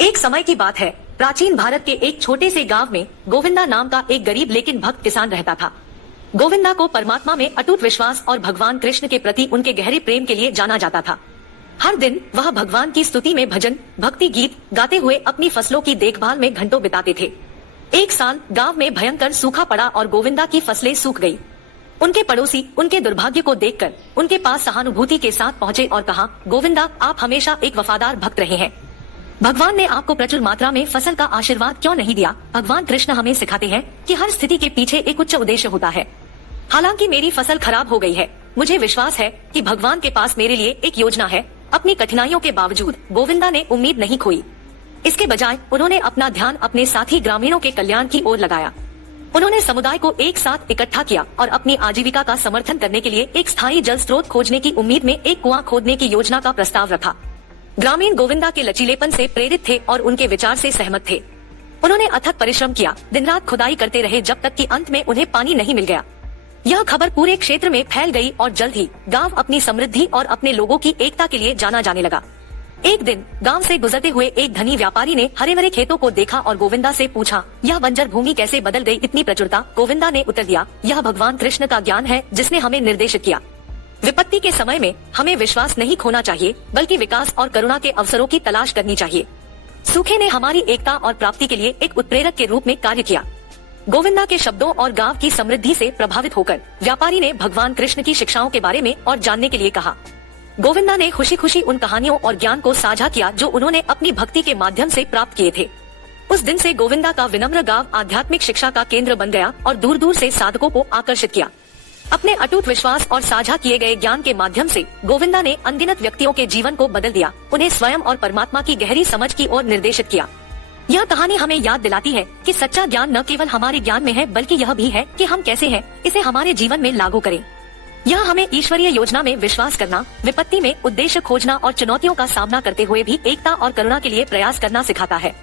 एक समय की बात है, प्राचीन भारत के एक छोटे से गांव में गोविंदा नाम का एक गरीब लेकिन भक्त किसान रहता था। गोविंदा को परमात्मा में अटूट विश्वास और भगवान कृष्ण के प्रति उनके गहरे प्रेम के लिए जाना जाता था। हर दिन वह भगवान की स्तुति में भजन भक्ति गीत गाते हुए अपनी फसलों की देखभाल में घंटों बिताते थे। एक साल गांव में भयंकर सूखा पड़ा और गोविंदा की फसलें सूख गई। उनके पड़ोसी उनके दुर्भाग्य को देखकर उनके पास सहानुभूति के साथ पहुंचे और कहा, गोविंदा, आप हमेशा एक वफादार भक्त रहे हैं। भगवान ने आपको प्रचुर मात्रा में फसल का आशीर्वाद क्यों नहीं दिया? भगवान कृष्ण हमें सिखाते हैं कि हर स्थिति के पीछे एक उच्च उद्देश्य होता है। हालांकि मेरी फसल खराब हो गई है, मुझे विश्वास है कि भगवान के पास मेरे लिए एक योजना है। अपनी कठिनाइयों के बावजूद गोविंदा ने उम्मीद नहीं खोई। इसके बजाय उन्होंने अपना ध्यान अपने साथी ग्रामीणों के कल्याण की ओर लगाया। उन्होंने समुदाय को एक साथ इकट्ठा किया और अपनी आजीविका का समर्थन करने के लिए एक स्थायी जल स्रोत खोजने की उम्मीद में एक कुआं खोदने की योजना का प्रस्ताव रखा। ग्रामीण गोविंदा के लचीलेपन से प्रेरित थे और उनके विचार से सहमत थे। उन्होंने अथक परिश्रम किया, दिन रात खुदाई करते रहे, जब तक कि अंत में उन्हें पानी नहीं मिल गया। यह खबर पूरे क्षेत्र में फैल गई और जल्द ही गांव अपनी समृद्धि और अपने लोगों की एकता के लिए जाना जाने लगा। एक दिन गांव से गुजरते हुए एक धनी व्यापारी ने हरे भरे खेतों को देखा और गोविंदा से पूछा, यह बंजर भूमि कैसे बदल गई इतनी प्रचुरता? गोविंदा ने उत्तर दिया, यह भगवान कृष्ण का ज्ञान है जिसने हमें निर्देशित किया। विपत्ति के समय में हमें विश्वास नहीं खोना चाहिए, बल्कि विकास और करुणा के अवसरों की तलाश करनी चाहिए। सूखे ने हमारी एकता और प्राप्ति के लिए एक उत्प्रेरक के रूप में कार्य किया। गोविंदा के शब्दों और गांव की समृद्धि से प्रभावित होकर व्यापारी ने भगवान कृष्ण की शिक्षाओं के बारे में और जानने के लिए कहा। गोविंदा ने खुशी खुशी उन कहानियों और ज्ञान को साझा किया जो उन्होंने अपनी भक्ति के माध्यम से प्राप्त किए थे। उस दिन से गोविंदा का विनम्र गांव आध्यात्मिक शिक्षा का केंद्र बन गया और दूर दूर से साधकों को आकर्षित किया। अपने अटूट विश्वास और साझा किए गए ज्ञान के माध्यम से गोविंदा ने अनगिनत व्यक्तियों के जीवन को बदल दिया, उन्हें स्वयं और परमात्मा की गहरी समझ की ओर निर्देशित किया। यह कहानी हमें याद दिलाती है कि सच्चा ज्ञान न केवल हमारे ज्ञान में है, बल्कि यह भी है कि हम कैसे हैं इसे हमारे जीवन में लागू करें। यह हमें ईश्वरीय योजना में विश्वास करना, विपत्ति में उद्देश्य खोजना और चुनौतियों का सामना करते हुए भी एकता और करुणा के लिए प्रयास करना सिखाता है।